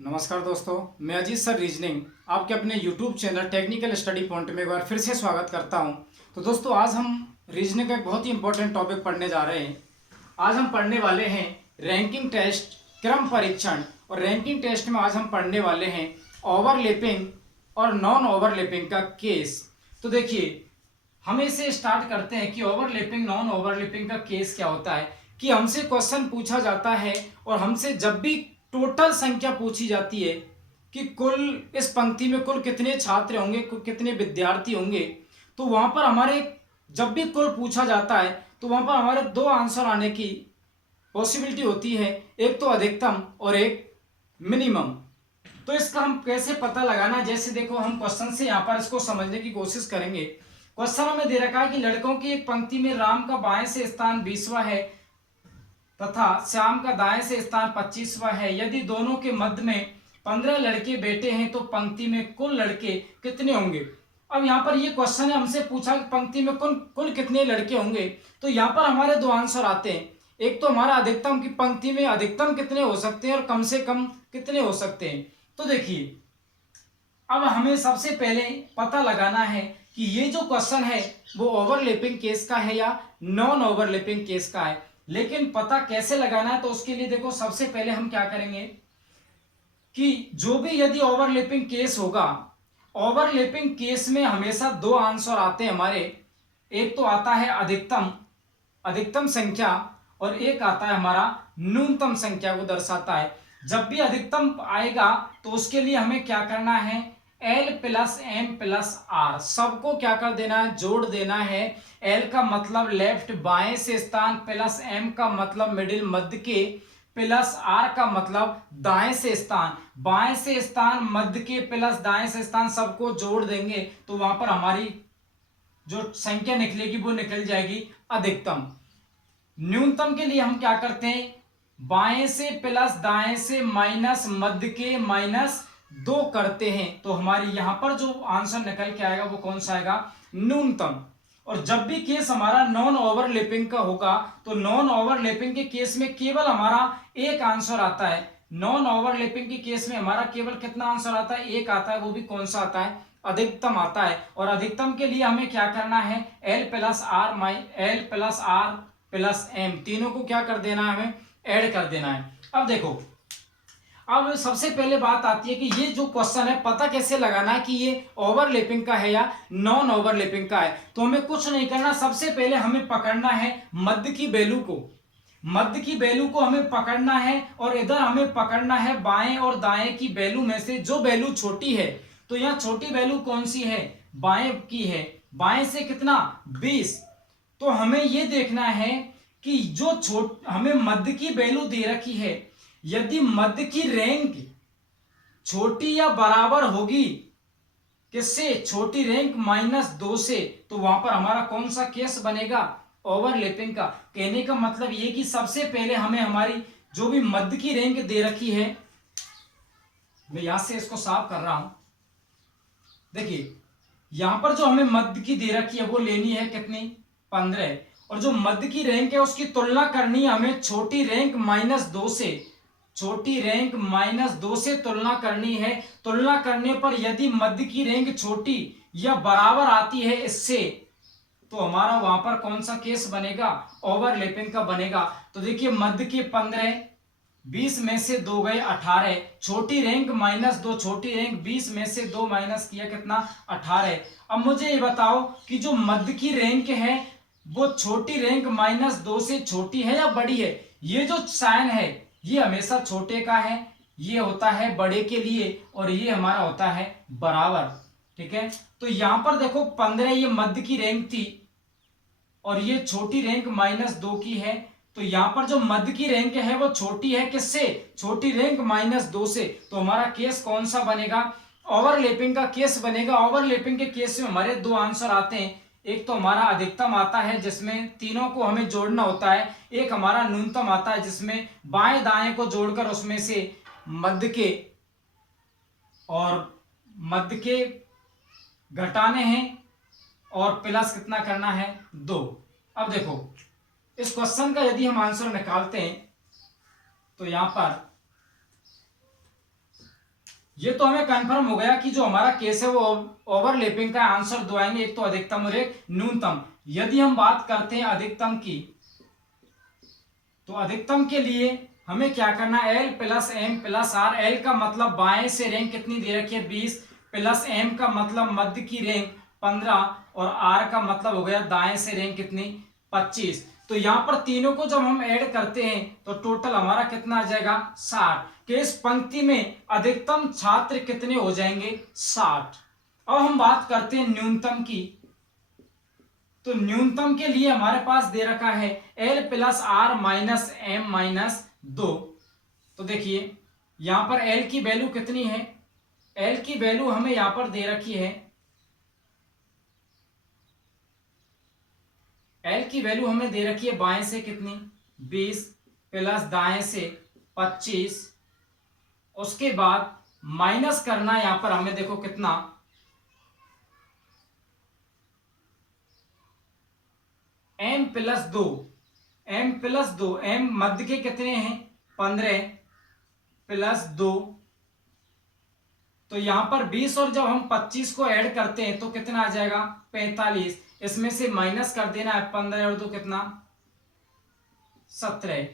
नमस्कार दोस्तों, मैं अजीत सर रीजनिंग आपके अपने YouTube channel technical study point में एक बार फिर से स्वागत करता हूं। तो दोस्तों, आज हम रीजनिंग का एक बहुत ही इंपॉर्टेंट टॉपिक पढ़ने जा रहे हैं। आज हम पढ़ने वाले हैं रैंकिंग टेस्ट क्रम परीक्षण। और रैंकिंग टेस्ट में आज हम पढ़ने वाले हैं ओवरलैपिंग और नॉन ओवरलैपिंग का केस। तो देखिए, हम इसे स्टार्ट करते हैं कि ओवरलैपिंग नॉन ओवरलैपिंग का केस क्या होता है। कि हमसे क्वेश्चन पूछा जाता है और हमसे जब भी टोटल संख्या पूछी जाती है कि कुल इस पंक्ति में कुल कितने छात्र होंगे, कुल कितने विद्यार्थी होंगे, तो वहां पर हमारे जब भी कुल पूछा जाता है तो वहां पर हमारे दो आंसर आने की पॉसिबिलिटी होती है, एक तो अधिकतम और एक मिनिमम। तो इसका हम कैसे पता लगाना, जैसे देखो हम क्वेश्चन से यहाँ पर इसको समझने की कोशिश करेंगे। क्वेश्चन हमें दे रखा है कि लड़कों की एक पंक्ति में राम का बाएं से स्थान 20वां है तथा श्याम का दाएं से स्थान 25वां है। यदि दोनों के मध्य में 15 लड़के बैठे हैं तो पंक्ति में कुल लड़के कितने होंगे। अब यहाँ पर ये क्वेश्चन है, हमसे पूछा कि पंक्ति में कुल कितने लड़के होंगे। तो यहाँ पर हमारे दो आंसर आते हैं। एक तो हमारा अधिकतम की पंक्ति में अधिकतम कितने हो सकते हैं और कम से कम कितने हो सकते हैं। तो देखिए, अब हमें सबसे पहले पता लगाना है कि ये जो क्वेश्चन है वो ओवरलैपिंग केस का है या नॉन ओवरलैपिंग केस का है। लेकिन पता कैसे लगाना है, तो उसके लिए देखो सबसे पहले हम क्या करेंगे कि जो भी यदि ओवरलैपिंग केस होगा, ओवरलैपिंग केस में हमेशा दो आंसर आते हैं हमारे। एक तो आता है अधिकतम संख्या और एक आता है हमारा न्यूनतम संख्या को दर्शाता है। जब भी अधिकतम आएगा तो उसके लिए हमें क्या करना है, L plus M plus R सबको क्या कर देना है, जोड़ देना है। L का मतलब लेफ्ट बाएं से स्थान, प्लस M का मतलब मिडिल मध्य के, प्लस R का मतलब दाएं से स्थान, बाएं से स्थान मध्य के प्लस दाएं से स्थान सबको जोड़ देंगे तो वहां पर हमारी जो संख्या निकलेगी वो निकल जाएगी अधिकतम। न्यूनतम के लिए हम क्या करते हैं, बाएं से प्लस दाएं से माइनस मध्य के माइनस 2 करते हैं तो हमारी यहां पर जो आंसर निकल के आएगा वो कौन सा आएगा, न्यूनतम। और जब भी केस हमारा नॉन ओवरलैपिंग का होगा तो नॉन ओवरलैपिंग के केस में केवल हमारा एक आंसर आता है। नॉन ओवरलैपिंग के केस में हमारा केवल कितना आंसर आता है, एक आता है, वो भी कौन सा आता है, अधिकतम आता है। और अधिकतम के लिए हमें क्या करना है, L plus R plus M तीनों को क्या कर देना है, हमें ऐड कर देना है। अब देखो, अब सबसे पहले बात आती है कि ये जो क्वेश्चन है पता कैसे लगाना है कि ये ओवरलैपिंग का है या नॉन ओवरलैपिंग का है। तो हमें कुछ नहीं करना, सबसे पहले हमें पकड़ना है मध्य की वैल्यू को। मध्य की वैल्यू को हमें पकड़ना है और इधर हमें पकड़ना है बाएं और दाएं की वैल्यू में से जो वैल्यू छोटी है। तो यहाँ छोटी वैल्यू कौन सी है, बाएं की है। बाएं से कितना, 20। तो हमें यह देखना है कि जो हमें मध्य की वैल्यू दे रखी है, यदि मध्य की रैंक छोटी या बराबर होगी किससे, छोटी रैंक -2 से, तो वहां पर हमारा कौन सा केस बनेगा, ओवरलैपिंग का। कहने का मतलब ये कि सबसे पहले हमें हमारी जो भी मध्य की रैंक दे रखी है, मैं यहां से इसको साफ कर रहा हूं। देखिए, यहां पर जो हमें मध्य की दे रखी है वो लेनी है कितनी, 15। और जो मध्य की रैंक है उसकी तुलना करनी है हमें छोटी रैंक -2 से। छोटी रैंक -2 से तुलना करनी है। तुलना करने पर यदि मध्य की रैंक छोटी या बराबर आती है इससे, तो हमारा वहां पर कौन सा केस बनेगा, ओवरलैपिंग का बनेगा। तो देखिए, मध्य के 15, 20 में से 2 गए 18, छोटी रैंक -2, छोटी रैंक 20 में से 2 माइनस किया कितना, 18। अब मुझे ये बताओ कि जो मध्य की रैंक है वो छोटी रैंक -2 से छोटी है या बड़ी है। ये जो साइन है ये हमेशा छोटे का है, ये होता है बड़े के लिए, और ये हमारा होता है बराबर। ठीक है, तो यहां पर देखो 15 ये मध्य की रैंक थी और ये छोटी रैंक -2 की है। तो यहां पर जो मध्य की रैंक है वो छोटी है किससे, छोटी रैंक -2 से। तो हमारा केस कौन सा बनेगा, ओवरलैपिंग का केस बनेगा। ओवरलैपिंग के केस में हमारे दो आंसर आते हैं। एक तो हमारा अधिकतम आता है जिसमें तीनों को हमें जोड़ना होता है, एक हमारा न्यूनतम आता है जिसमें बाएं दाएं को जोड़कर उसमें से मध्य के और मध्य के घटाने हैं और प्लस कितना करना है, 2। अब देखो, इस क्वेश्चन का यदि हम आंसर निकालते हैं तो यहां पर ये तो हमें कंफर्म हो गया कि जो हमारा केस है वो ओवरलैपिंग का। आंसर दो आएंगे, एक तो अधिकतम और एक न्यूनतम। यदि हम बात करते हैं अधिकतम की, तो अधिकतम के लिए हमें क्या करना है, L plus M plus R. L का मतलब बाएं से रैंक कितनी दे रखी है 20, प्लस एम का मतलब मध्य की रैंक 15, और आर का मतलब हो गया दाएं से रैंक कितनी 25। तो यहां पर तीनों को जब हम ऐड करते हैं तो टोटल हमारा कितना आ जाएगा 60। कि इस पंक्ति में अधिकतम छात्र कितने हो जाएंगे 60। अब हम बात करते हैं न्यूनतम की। तो न्यूनतम के लिए हमारे पास दे रखा है L plus R minus M minus 2। तो देखिए यहां पर एल की वैल्यू कितनी है, एल की वैल्यू हमें यहां पर दे रखी है, एल की वैल्यू हमें दे रखी है बाएं से कितनी 20 प्लस दाएं से 25। उसके बाद माइनस करना यहां पर हमें देखो कितना, M plus 2, M plus 2, M मध्य के कितने हैं 15 प्लस 2। तो यहां पर 20 और जब हम 25 को ऐड करते हैं तो कितना आ जाएगा 45। इसमें से माइनस कर देना है 15 और 2 कितना 17।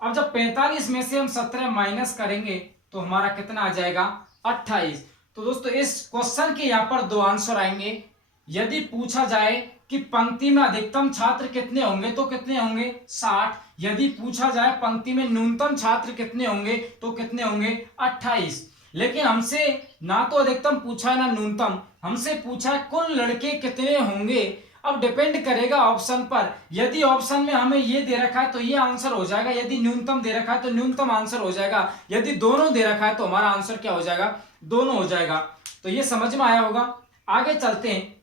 अब जब 45 में से हम 17 माइनस करेंगे तो हमारा कितना आ जाएगा 28। तो दोस्तों इस क्वेश्चन के यहां पर दो आंसर आएंगे। यदि पूछा जाए कि पंक्ति में अधिकतम छात्र कितने होंगे तो कितने होंगे 60। यदि पूछा जाए पंक्ति में न्यूनतम छात्र कितने होंगे तो कितने होंगे 28। लेकिन हमसे ना तो अधिकतम पूछा है ना न्यूनतम, हमसे पूछा है कुल लड़के कितने होंगे। अब डिपेंड करेगा ऑप्शन पर। यदि ऑप्शन में हमें ये दे रखा है तो ये आंसर हो जाएगा, यदि न्यूनतम दे रखा है तो न्यूनतम आंसर हो जाएगा, यदि दोनों दे रखा है तो हमारा आंसर क्या हो जाएगा दोनों हो जाएगा। तो ये समझ में आया होगा। आगे चलते हैं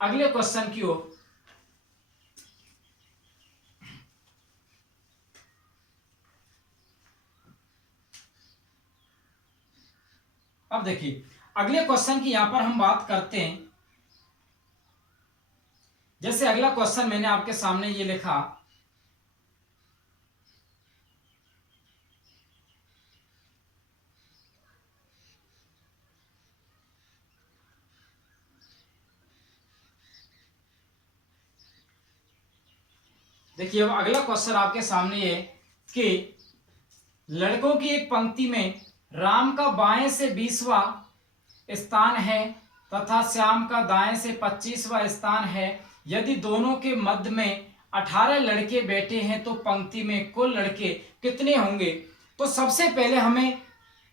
अगले क्वेश्चन की ओर। अब देखिए अगले क्वेश्चन की यहां पर हम बात करते हैं। जैसे अगला क्वेश्चन मैंने आपके सामने ये लिखा, देखिए अब अगला क्वेश्चन आपके सामने है कि लड़कों की एक पंक्ति में राम का बाएं से 20वां स्थान है तथा श्याम का दाएं से 25वां स्थान है। यदि दोनों के मध्य में 18 लड़के बैठे हैं तो पंक्ति में कुल लड़के कितने होंगे। तो सबसे पहले हमें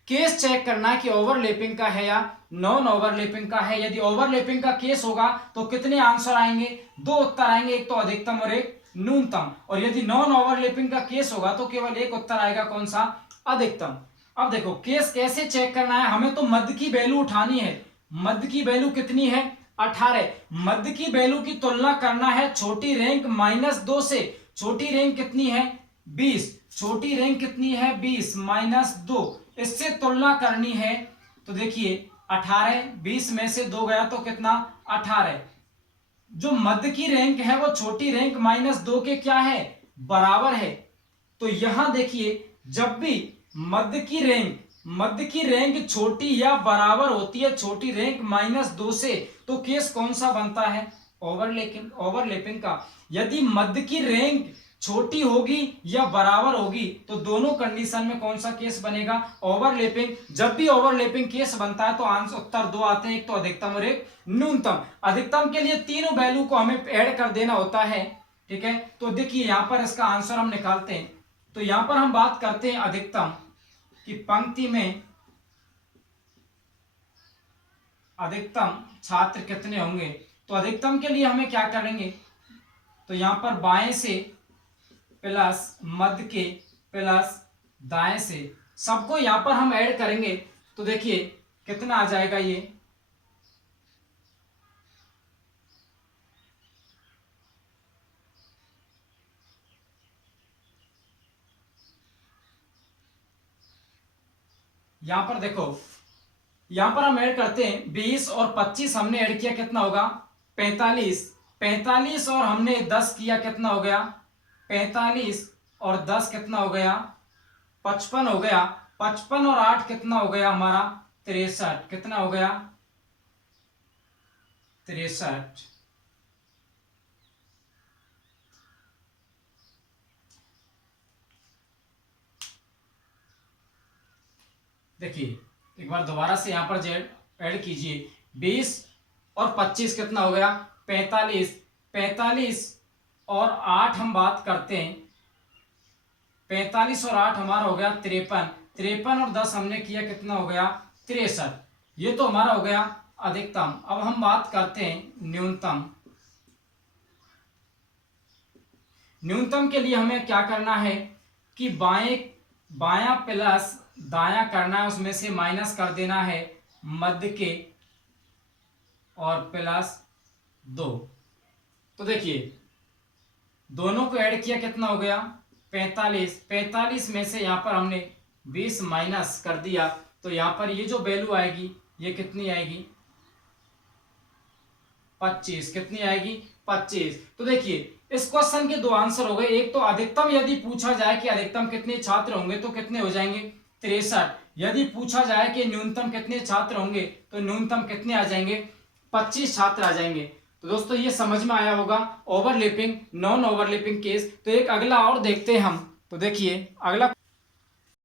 केस चेक करना है कि ओवरलैपिंग का है या नॉन ओवरलैपिंग का है। यदि ओवरलैपिंग का केस होगा तो कितने आंसर आएंगे, दो उत्तर आएंगे, एक तो अधिकतम और एक न्यूनतम। और यदि नॉन ओवरलैपिंग का केस होगा तो केवल एक उत्तर आएगा, कौन सा अधिकतम। अब देखो केस कैसे चेक करना है, हमें तो मध्य की वैल्यू उठानी है। मध्य की वैल्यू कितनी है 18। मध्य की वैल्यू की तुलना करना है छोटी रैंक -2 से। छोटी रैंक कितनी है 20, छोटी रैंक कितनी है 20 -2, इससे तुलना करनी है। तो देखिए 18, 20 में से 2 गया तो कितना 18। जो मध्य की रैंक है वो छोटी रैंक -2 के क्या है बराबर है। तो यहां देखिए जब भी मध्य की रैंक छोटी या बराबर होती है छोटी रैंक -2 से, तो केस कौन सा बनता है ओवरलैपिंग का। यदि मध्य की रैंक छोटी होगी या बराबर होगी तो दोनों कंडीशन में कौन सा केस बनेगा ओवरलैपिंग। जब भी ओवरलैपिंग केस बनता है तो आंसर उत्तर दो आते हैं, एक तो अधिकतम और एक न्यूनतम। अधिकतम के लिए तीनों वैल्यू को हमें ऐड कर देना होता है, ठीक है। तो देखिए यहां पर इसका आंसर हम निकालते हैं। तो यहां पर हम बात करते हैं अधिकतम कि पंक्ति में अधिकतम छात्र कितने होंगे। तो अधिकतम के लिए हमें क्या करेंगे, तो यहां पर बाएं से प्लस मध्य के प्लस दाएं से सबको यहां पर हम ऐड करेंगे। तो देखिए कितना आ जाएगा ये, यहां पर देखो यहां पर हम ऐड करते हैं 20 और 25 हमने ऐड किया कितना होगा 45। 45 और हमने 10 किया कितना हो गया 45 और 10 कितना हो गया 55 हो गया। 55 और 8 कितना हो गया हमारा 63, कितना हो गया 63। देखिए एक बार दोबारा से यहां पर जेड ऐड कीजिए। 20 और 25 कितना हो गया 45। 45 और 8 हम बात करते हैं, 45 और 8 हमारा हो गया 53। 53 और 10 हमने किया, कितना हो गया 63। ये तो हमारा हो गया अधिकतम। अब हम बात करते हैं न्यूनतम। न्यूनतम के लिए हमें क्या करना है कि बायां प्लस दायां करना है, उसमें से माइनस कर देना है मध्य के और प्लस 2। तो देखिए दोनों को ऐड किया, कितना हो गया 45। 45 में से यहां पर हमने 20 माइनस कर दिया, तो यहां पर ये जो वैल्यू आएगी ये कितनी आएगी 25। कितनी आएगी 25। तो देखिए इस क्वेश्चन के दो आंसर हो गए। एक तो अधिकतम यदि पूछा जाए कि अधिकतम कितने छात्र होंगे तो कितने हो जाएंगे 63। यदि पूछा जाए कि न्यूनतम कितने छात्र होंगे तो न्यूनतम कितने आ जाएंगे 25 छात्र आ जाएंगे। तो दोस्तों ये समझ में आया होगा ओवरलैपिंग नॉन ओवरलैपिंग केस। तो एक अगला और देखते हैं हम। तो देखिए अगला